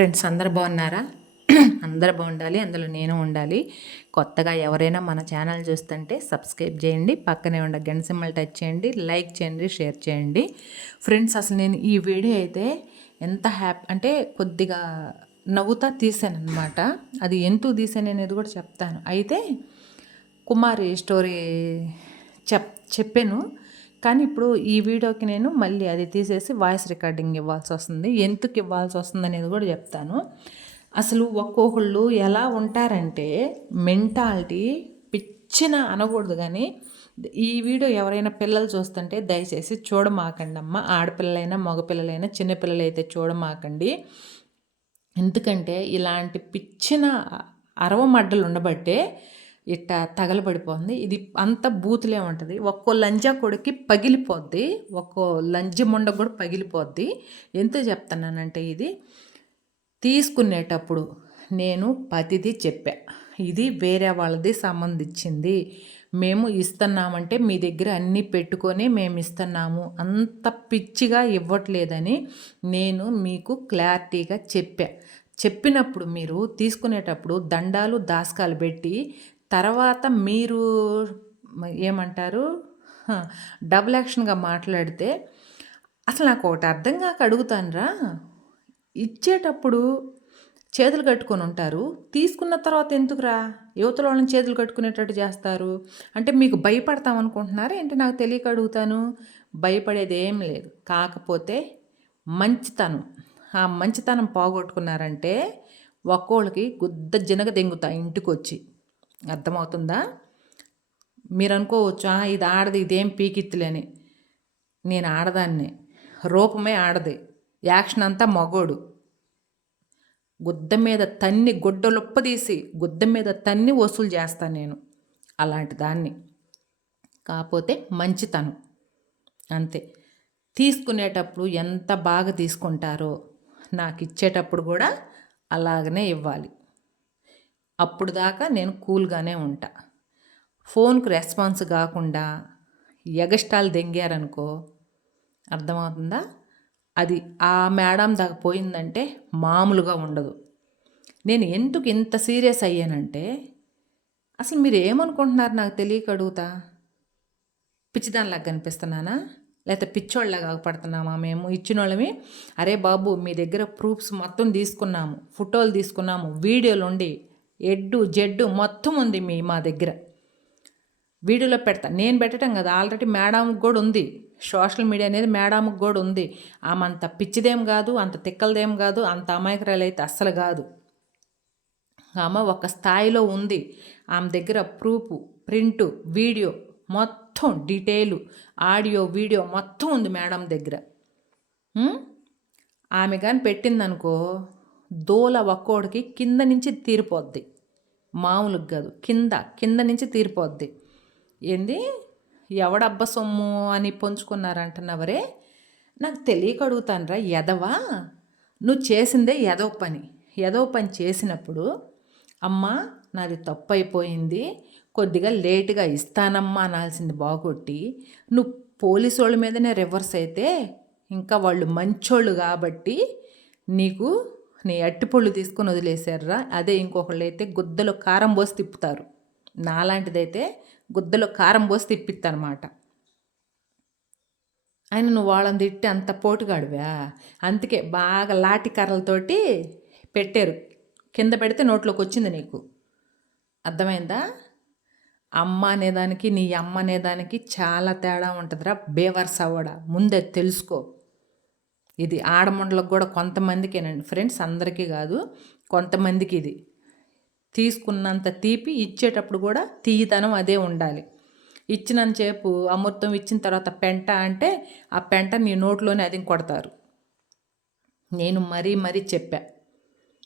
Friends అందరు బాగున్నారా? అందరు బాగుండాలి అందులో నేను ఉండాలి. కొత్తగా ఎవరైనా మన ఛానల్ చూస్తుంటే సబ్స్క్రైబ్ చేయండి పక్కనే ఉండే గంట సింబల్ టచ్ చేయండి లైక్ చేయండి షేర్ చేయండి. ఫ్రెండ్స్ అసలు నేను ఈ వీడియో అయితే ఎంత హ్యాపీ అంటే కొద్దిగా నవ్వుతా తీసాను అనమాట అది ఎందుకు తీసాను అనేది కూడా చెప్తాను. అయితే కుమారి స్టోరీ చెప్ చెప్పాను. కానీ ఇప్పుడు ఈ వీడియోకి నేను మళ్ళీ అది తీసేసి వాయిస్ రికార్డింగ్ ఇవ్వాల్సి వస్తుంది. ఎందుకు ఇవ్వాల్సి వస్తుంది అనేది కూడా చెప్తాను. అసలు ఒక్కొక్కళ్ళు ఎలా ఉంటారంటే మెంటాలిటీ పిచ్చిన అనకూడదు కానీ ఈ వీడియో ఎవరైనా పిల్లలు చూస్తుంటే దయచేసి చూడమాకండి అమ్మ ఆడపిల్లలైనా మగపిల్లలైనా చిన్నపిల్లలైతే చూడమాకండి. ఎందుకంటే ఇలాంటి పిచ్చిన అరవమడ్డలు ఉండబట్టే ఇట్ట తగలబడిపోతుంది ఇది అంత బూతులే ఉంటుంది. ఒక్కో లంజా కొడుకి పగిలిపోద్ది. ఒక్కో లంజ ముండ కూడా పగిలిపోద్ది. ఎంత చెప్తున్నానంటే ఇది తీసుకునేటప్పుడు నేను పతిది చెప్పా. ఇది వేరే వాళ్ళది సంబంధించింది. మేము ఇస్తున్నామంటే మీ దగ్గర అన్నీ పెట్టుకొని మేము ఇస్తున్నాము. అంత పిచ్చిగా ఇవ్వట్లేదని నేను మీకు క్లారిటీగా చెప్పా. చెప్పినప్పుడు మీరు తీసుకునేటప్పుడు దండాలు దాస్కాలు పెట్టి తర్వాత మీరు ఏమంటారు? డబుల్ యాక్షన్గా మాట్లాడితే అసలు నాకు ఒకటి అర్థం కాక అడుగుతానురా. ఇచ్చేటప్పుడు చేతులు కట్టుకొని ఉంటారు. తీసుకున్న తర్వాత ఎందుకురా? యువతల వాళ్ళని చేతులు కట్టుకునేటట్టు చేస్తారు. అంటే మీకు భయపడతాం అనుకుంటున్నారా? ఏంటి నాకు తెలియక అడుగుతాను? భయపడేది ఏం లేదు. కాకపోతే మంచితనం. ఆ మంచితనం పోగొట్టుకున్నారంటే ఒక్కోళ్ళకి గుద్ద జనగ దెంగుతా ఇంటికి వచ్చి అర్థమవుతుందా? మీరు అనుకోవచ్చు ఇది ఆడది ఇదేం పీకిత్తులేని. నేను ఆడదాన్ని. రూపమే ఆడది. యాక్షన్ అంతా మగోడు. గుద్ద మీద తన్ని తీసి గుద్ద మీద తన్ని వసూలు చేస్తాను నేను. అలాంటి దాన్ని. కాకపోతే మంచితనం. అంతే. తీసుకునేటప్పుడు ఎంత బాగా తీసుకుంటారో నాకు ఇచ్చేటప్పుడు కూడా అలాగనే ఇవ్వాలి. అప్పుడు దాకా నేను కూల్గానే ఉంటా. ఫోన్కు రెస్పాన్స్ కాకుండా ఎగస్టాలు దెంగారనుకో అర్థమవుతుందా? అది ఆ మేడం దాకా పోయిందంటే మామూలుగా ఉండదు. నేను ఎందుకు ఇంత సీరియస్ అయ్యానంటే అసలు మీరు ఏమనుకుంటున్నారు నాకు తెలియక అడుగుతా? పిచ్చిదానిలాగా కనిపిస్తున్నానా? లేకపోతే పిచ్చోళ్ళలాగా పడుతున్నామా మేము? ఇచ్చినోళ్ళమి? అరే బాబు మీ దగ్గర ప్రూఫ్స్ మొత్తం తీసుకున్నాము ఫోటోలు తీసుకున్నాము వీడియోలు ఉండి ఎడ్డు జెడ్డు మొత్తం ఉంది మీ మా దగ్గర. వీడియోలో పెడతా. నేను పెట్టడం కదా. ఆల్రెడీ మేడంకి కూడా ఉంది. సోషల్ మీడియా అనేది మేడంకి కూడా ఉంది. ఆమె అంత పిచ్చిదేం కాదు అంత తిక్కలదేం కాదు అంత అమాయకురాలు అయితే అస్సలు కాదు. ఆమె ఒక స్థాయిలో ఉంది. ఆమె దగ్గర ప్రూఫ్ ప్రింటు వీడియో మొత్తం డీటెయిల్ ఆడియో వీడియో మొత్తం ఉంది మేడం దగ్గర. ఆమె కానీ పెట్టిందనుకో దోల ఒక్కోడికి కింద నుంచి తీరిపోద్ది. మామూలుగా కాదు. కింద కింద నుంచి తీరిపోద్ది. ఏంది? ఎవడబ్బ సొమ్ము అని పొంచుకున్నారంటున్నవరే? నాకు తెలియక అడుగుతానరా ఎదవా నువ్వు చేసిందే ఎదో పని. ఎదో పని చేసినప్పుడు అమ్మా నాది తప్పు అయిపోయింది కొద్దిగా లేటుగా ఇస్తానమ్మా అనాల్సింది బాగొట్టి నువ్వు పోలీసు వాళ్ళ మీదనే రివర్స్ అయితే ఇంకా వాళ్ళు మంచోళ్ళు కాబట్టి నీకు నీ అట్టిపళ్ళు తీసుకొని వదిలేశారా అదే ఇంకొకళ్ళు అయితే గుద్దలో కారం పోసి తిప్పుతారు. నాలాంటిదైతే గుద్దలో కారం పోసి తిప్పిద్దనమాట ఆయన నువ్వు వాళ్ళని తిట్టి అంత పోటుగాడువా? అందుకే బాగా లాటి కర్రలతోటి పెట్టారు. కింద పెడితే నోట్లోకి వచ్చింది నీకు. అర్థమైందా? అమ్మ అనేదానికి నీ అమ్మ అనేదానికి చాలా తేడా ఉంటుందిరా. బేవర్స్ అవ్వడా? ముందే తెలుసుకో. ఇది ఆడమండలకు కూడా కొంతమందికేనండి. ఫ్రెండ్స్ అందరికీ కాదు కొంతమందికి ఇది తీసుకున్నంత తీపి ఇచ్చేటప్పుడు కూడా తీయతనం అదే ఉండాలి. ఇచ్చినంతసేపు అమృతం ఇచ్చిన తర్వాత పెంట అంటే ఆ పెంట నీ నోట్లోనే అది కొడతారు. నేను మరీ మరీ చెప్పా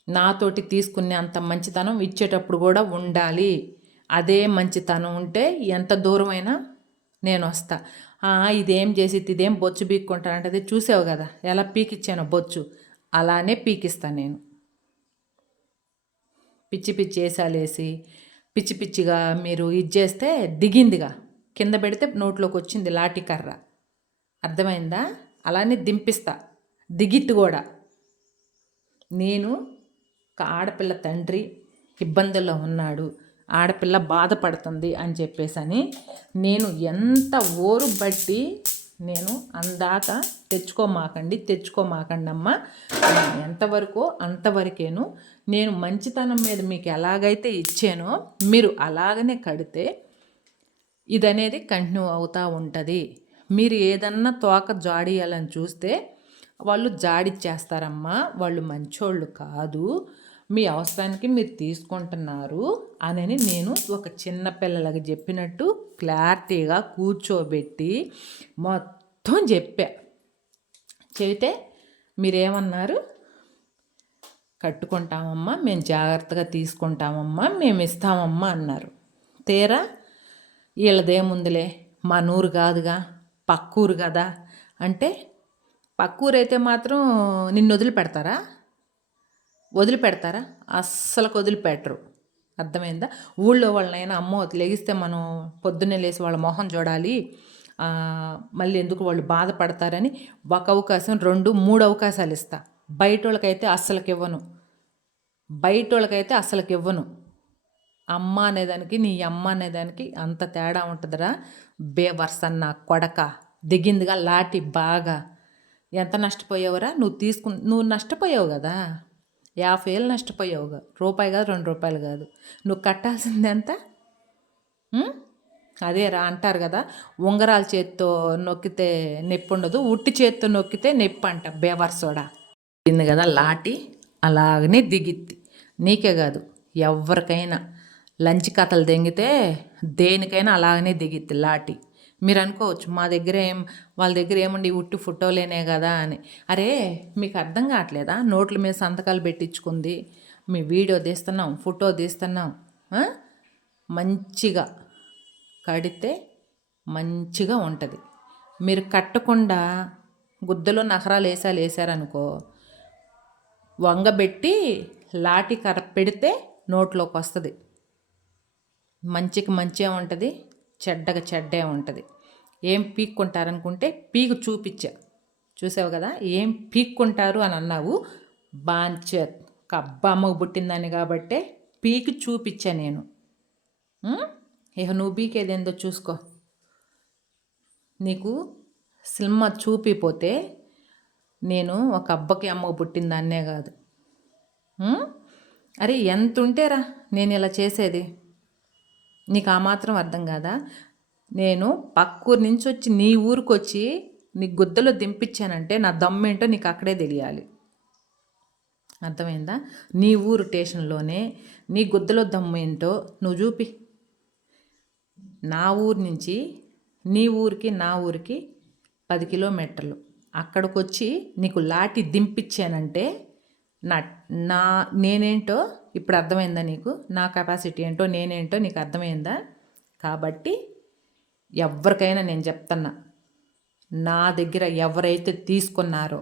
నాతోటి తీసుకునే అంత మంచితనం ఇచ్చేటప్పుడు కూడా ఉండాలి. అదే మంచితనం ఉంటే ఎంత దూరమైనా నేను వస్తా. ఇదేం చేసి ఇదేం బొచ్చు పీక్కుంటానంటే అది చూసావు కదా ఎలా పీకిచ్చానో బొచ్చు. అలానే పీకిస్తాను నేను. పిచ్చి పిచ్చి వేసాలేసి పిచ్చి పిచ్చిగా మీరు ఇది చేస్తే దిగిందిగా. కింద పెడితే నోట్లోకి వచ్చింది లాటి కర్ర. అర్థమైందా? అలానే దింపిస్తా. దిగిట్టు కూడా. నేను ఒక ఆడపిల్ల తండ్రి ఇబ్బందుల్లో ఉన్నాడు. ఆడపిల్ల బాధపడుతుంది అని చెప్పేసి అని నేను ఎంత ఓరు బట్టి నేను అందాక తెచ్చుకోమాకండి తెచ్చుకోమాకండి అమ్మ ఎంతవరకు అంతవరకేను. నేను మంచితనం మీద మీకు ఎలాగైతే ఇచ్చానో మీరు అలాగనే కడితే ఇదనేది కంటిన్యూ అవుతూ ఉంటుంది. మీరు ఏదన్నా తోక జాడియాలని చూస్తే వాళ్ళు జాడిచ్చేస్తారమ్మా. వాళ్ళు మంచోళ్ళు కాదు. మీ అవసరానికి మీరు తీసుకుంటున్నారు అని నేను ఒక చిన్న పిల్లలకి చెప్పినట్టు క్లారిటీగా కూర్చోబెట్టి మొత్తం చెప్పా. చెబితే మీరేమన్నారు? కట్టుకుంటామమ్మా మేము జాగ్రత్తగా తీసుకుంటామమ్మా మేము ఇస్తామమ్మా అన్నారు. తీరా? వీళ్ళదేముందిలే మా నూరు కాదుగా? పక్కూరు కదా? అంటే పక్కూరు అయితే మాత్రం నిన్ను వదిలిపెడతారా? వదిలిపెడతారా? అస్సలకు వదిలిపెట్టరు. అర్థమైందా? ఊళ్ళో వాళ్ళనైనా అమ్మో లెగిస్తే మనం పొద్దున్నే లేసి వాళ్ళ మొహం చూడాలి. మళ్ళీ ఎందుకు వాళ్ళు బాధపడతారని ఒక అవకాశం రెండు మూడు అవకాశాలు ఇస్తా. బయట వాళ్ళకైతే అస్సలకి ఇవ్వను. బయట వాళ్ళకైతే అస్సలకి ఇవ్వను. అమ్మ అనేదానికి నీ అమ్మ అనేదానికి అంత తేడా ఉంటుందిరా. బేవర్సన్న కొడక దిగిందిగా లాటి బాగా. ఎంత నష్టపోయావురా? నువ్వు తీసుకు నువ్వు నష్టపోయావు కదా. యాభై వేలు నష్టపోయావుగా రూపాయి కాదు రెండు రూపాయలు కాదు. నువ్వు కట్టాల్సింది ఎంత అదే రా అంటారు కదా ఉంగరాల చేత్తో నొక్కితే నొప్పి ఉండదు ఉట్టి చేత్తో నొక్కితే నొప్పి అంట బేవర్సోడా దిగింది కదా లాటి అలాగనే దిగిద్ది. నీకే కాదు ఎవరికైనా లంచ్ కథలు దెంగితే దేనికైనా అలాగనే దిగిద్ది లాటి. మీరు అనుకోవచ్చు మా దగ్గర ఏం వాళ్ళ దగ్గర ఏముండి ఉట్టి ఫోటోలేనే కదా అని. అరే మీకు అర్థం కావట్లేదా? నోట్ల మీద సంతకాలు పెట్టించుకుంది మీ వీడియో తీస్తున్నాం ఫోటో తీస్తున్నాం మంచిగా కడితే మంచిగా ఉంటుంది. మీరు కట్టకుండా గుద్దలో నహరాలు వేసాలు వేసారనుకో వంగబెట్టి లాటి కర్ర పెడితే నోట్లోకి వస్తుంది. మంచికి మంచిగా ఉంటుంది చెడ్డగా చెడ్డే ఉంటుంది. ఏం పీక్కుంటారనుకుంటే పీకు చూపించా చూసావు కదా? ఏం పీక్కుంటారు అని అన్నావు. బాంచ కబ్బా అమ్మకు పుట్టిందని కాబట్టే పీకి చూపించా నేను. ఇక నువ్వు పీకేదేందో చూసుకో. నీకు సినిమా చూపిపోతే నేను ఒక అబ్బకి అమ్మకు పుట్టిందాన్నే కాదు. అరే ఎంత ఉంటేరా నేను ఇలా చేసేది? నీకు ఆ మాత్రం అర్థం కాదా? నేను పక్కూరు నుంచి వచ్చి నీ ఊరికి వచ్చి నీ గుద్దలో దింపించానంటే నా దమ్మేంటో నీకు అక్కడే తెలియాలి. అర్థమైందా? నీ ఊరు స్టేషన్లోనే నీ గుద్దలో దమ్ము ఏంటో నువ్వు చూపి. నా ఊరు నుంచి నీ ఊరికి నా ఊరికి పది కిలోమీటర్లు. అక్కడికి వచ్చి నీకు లాటి దింపించానంటే నా నా నేనేంటో ఇప్పుడు అర్థమైందా నీకు? నా కెపాసిటీ ఏంటో నేనేంటో నీకు అర్థమైందా? కాబట్టి ఎవరికైనా నేను చెప్తున్నా నా దగ్గర ఎవరైతే తీసుకున్నారో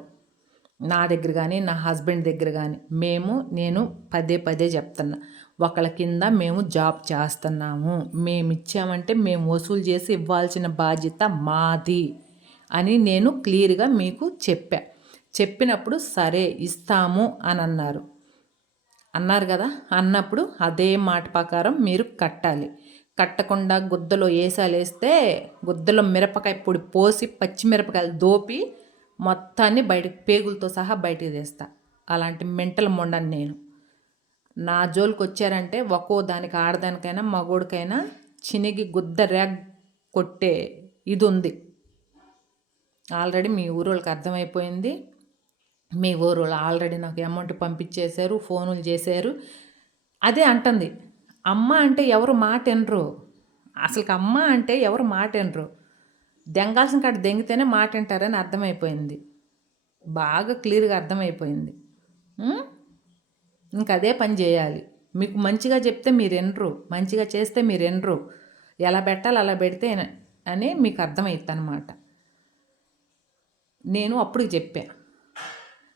నా దగ్గర కానీ నా హస్బెండ్ దగ్గర కానీ మేము నేను పదే పదే చెప్తున్నా ఒకళ్ళ కింద మేము జాబ్ చేస్తున్నాము మేము ఇచ్చామంటే మేము వసూలు చేసి ఇవ్వాల్సిన బాధ్యత మాది అని నేను క్లియర్గా మీకు చెప్పా. చెప్పినప్పుడు సరే ఇస్తాము అని అన్నారు. అన్నారు కదా అన్నప్పుడు అదే మాట ప్రకారం మీరు కట్టాలి. కట్టకుండా గుద్దలో వేసాలేస్తే వేస్తే గుద్దలో మిరపకాయ పొడి పోసి పచ్చిమిరపకాయలు దోపి మొత్తాన్ని బయటకు పేగులతో సహా బయటకు తీస్తా. అలాంటి మెంటల్ మొండను నేను. నా జోలికి వచ్చారంటే ఒక్కో దానికి ఆడదానికైనా మగోడికైనా చినిగి గుద్ద ర్యాగ్ కొట్టే ఇది ఉంది ఆల్రెడీ మీ ఊరోళ్ళకి అర్థమైపోయింది. మీ ఊరోళ్ళు ఆల్రెడీ నాకు అమౌంట్ పంపించేశారు ఫోనులు చేశారు. అదే అంటుంది. అమ్మ అంటే ఎవరు మాట వినరు. అసలుకి అమ్మ అంటే ఎవరు మాట వినరు. దెంగాల్సిన కాడ దెంగితేనే మాట వింటారని అర్థమైపోయింది. బాగా క్లియర్గా అర్థమైపోయింది. ఇంక అదే పని చేయాలి. మీకు మంచిగా చెప్తే మీరు వినరు. మంచిగా చేస్తే మీరు వినరు. ఎలా పెట్టాలి అలా పెడితే అని మీకు అర్థమవుతుంది అనమాట నేను అప్పుడు చెప్పా.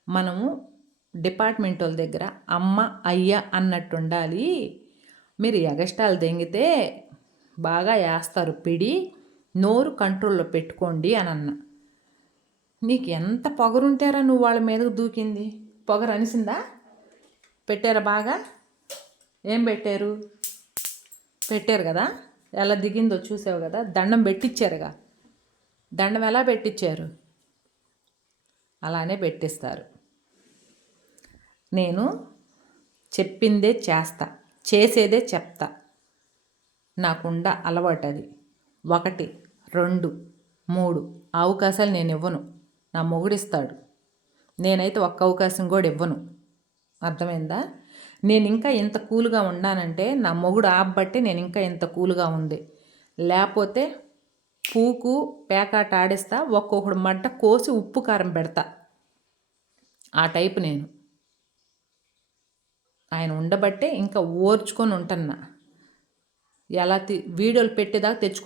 మనము డిపార్ట్మెంట్ వాళ్ళ దగ్గర అమ్మ అయ్య అన్నట్టు ఉండాలి. మీరు ఎగస్టాలు దెంగితే బాగా వేస్తారు పిడి నోరు కంట్రోల్లో పెట్టుకోండి అని అన్న నీకు ఎంత పొగరుంటారా నువ్వు వాళ్ళ మీదకు దూకింది? పొగరు అనిసిందా? పెట్టారా బాగా? ఏం పెట్టారు? పెట్టారు కదా? ఎలా దిగిందో చూసావు కదా? దండం పెట్టించారుగా దండం ఎలా పెట్టించారు అలానే పెట్టిస్తారు. నేను చెప్పిందే చేస్తా. చేసేదే చెప్తా. నాకుండ అలవాటు అది ఒకటి రెండు మూడు అవకాశాలు నేను ఇవ్వను నా మొగుడిస్తాడు. నేనైతే ఒక్క అవకాశం కూడా ఇవ్వను. అర్థమైందా? నేను ఇంకా ఇంత కూల్గా ఉన్నానంటే నా మొగుడు ఆబ్బట్టే నేను ఇంకా ఇంత కూల్గా ఉంది. లేకపోతే పూకు పేకాట ఆడిస్తా ఒక్కొక్కడు మడ్డ కోసి ఉప్పు కారం పెడతా. ఆ టైపు నేను. ఆయన ఉండబట్టే ఇంకా ఓర్చుకొని ఉంటున్నా. ఎలా తి వీడియోలు పెట్టేదాకా తెచ్చుకో